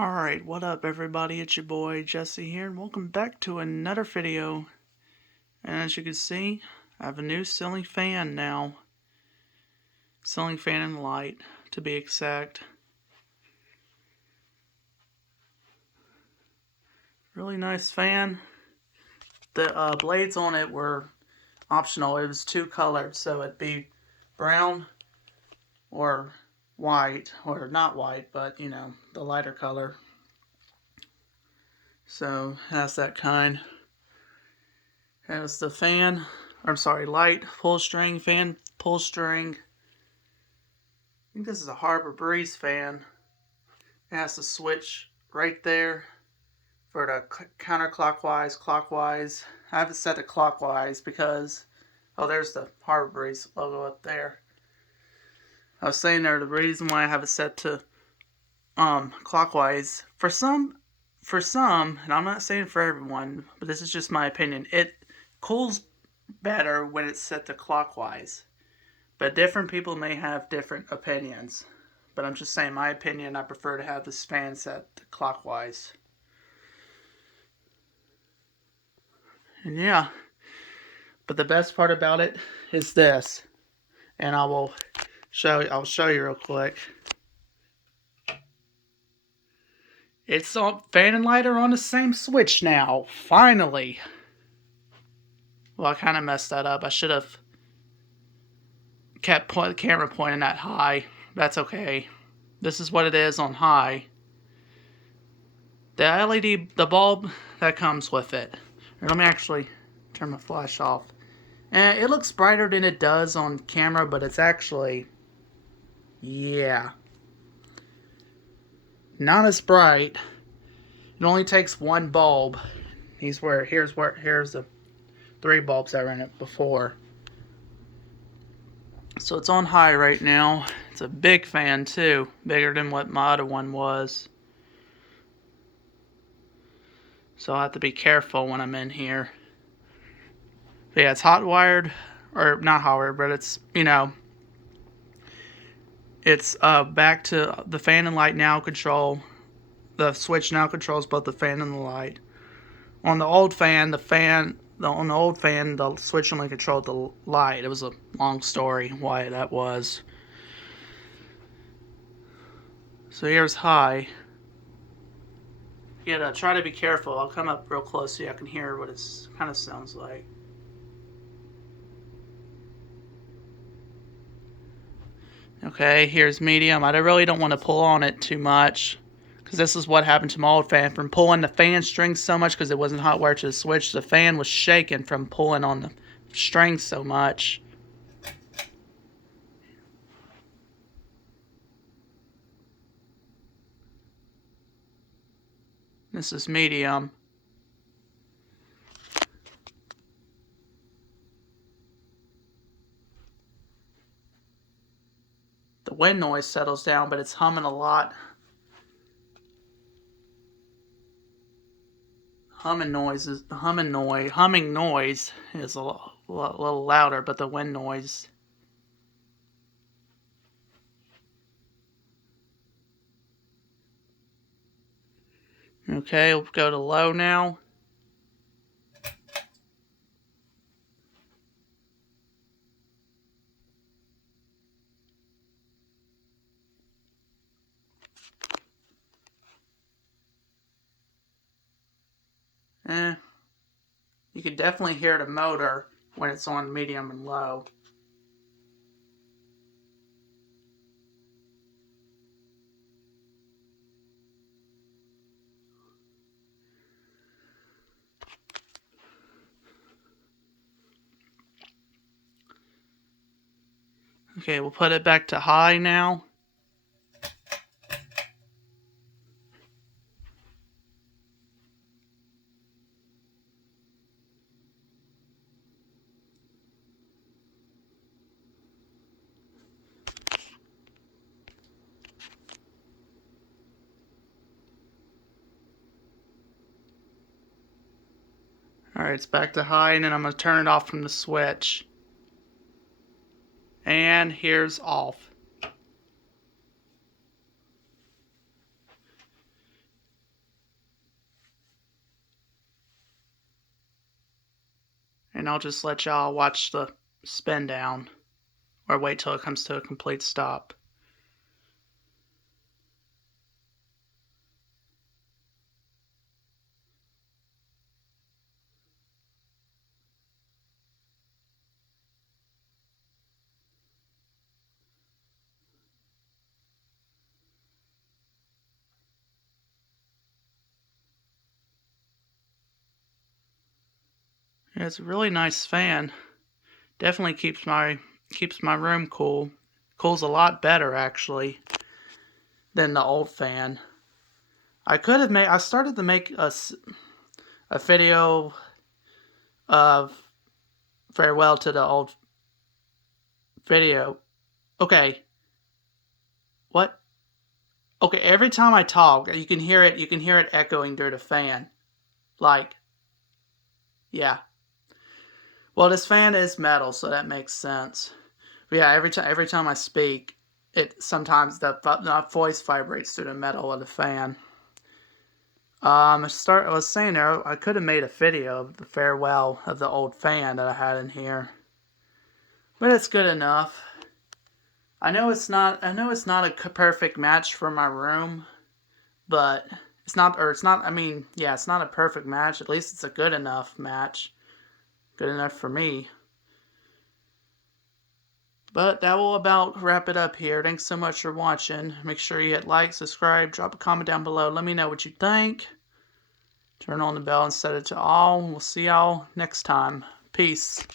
Alright, what up everybody, it's your boy Jesse here, and welcome back to another video. And as you can see, I have a new ceiling fan now. Ceiling fan and light, to be exact. Really nice fan. The blades on it were optional. It was two colored, so it'd be brown or white, or not white, but you know, the lighter color. So, that's that kind. Has the fan, light, pull string, fan, pull string. I think this is a Harbor Breeze fan. It has the switch right there for the counterclockwise, clockwise. I have it set to clockwise because, oh, there's the Harbor Breeze logo up there. I was saying there, the reason why I have it set to clockwise, for some, and I'm not saying for everyone, but this is just my opinion, it cools better when it's set to clockwise. But different people may have different opinions. But I'm just saying my opinion, I prefer to have this fan set to clockwise. And yeah. But the best part about it is this. And I'll show you real quick. It's on fan and light are on the same switch now. Finally. Well, I kind of messed that up. I should have kept the camera pointing at high. That's okay. This is what it is on high. The LED, the bulb that comes with it. Let me actually turn my flash off. And it looks brighter than it does on camera, but it's actually, yeah, not as bright. It only takes one bulb. Here's the three bulbs that were in it before. So it's on high right now. It's a big fan too, bigger than what my other one was. So I'll have to be careful when I'm in here. But yeah, it's hot wired, or not hot wired, but it's, you know, it's back to the fan and light now control. The switch now controls both the fan and the light. On the old fan, the switch only controlled the light. It was a long story why that was. So here's high. You gotta try to be careful. I'll come up real close so you can hear what it kind of sounds like. Okay, here's medium. I really don't want to pull on it too much, because this is what happened to my old fan. From pulling the fan strings so much, because it wasn't hot wired to the switch, the fan was shaking from pulling on the strings so much. This is medium. The wind noise settles down, but it's humming a lot. Humming noise is a little louder, but the wind noise. Okay, we'll go to low now. You can definitely hear the motor when it's on medium and low. Okay, we'll put it back to high now. Alright, it's back to high, and then I'm going to turn it off from the switch. And here's off. and I'll just let y'all watch the spin down, or wait till it comes to a complete stop. Yeah, it's a really nice fan. Definitely keeps my room cool. Cools a lot better actually than the old fan. I started to make a video of farewell to the old video. Okay. What? Okay, every time I talk, you can hear it echoing through the fan. Like, yeah. Well, this fan is metal, so that makes sense. But yeah, every time I speak, sometimes the voice vibrates through the metal of the fan. I was saying there, I could have made a video of the farewell of the old fan that I had in here, but it's good enough. I know it's not a perfect match for my room, but it's not. I mean, yeah, it's not a perfect match. At least it's a good enough match. Good enough for me. But that will about wrap it up here. Thanks so much for watching. Make sure you hit like, subscribe, drop a comment down below. Let me know what you think. Turn on the bell and set it to all. We'll see y'all next time. Peace.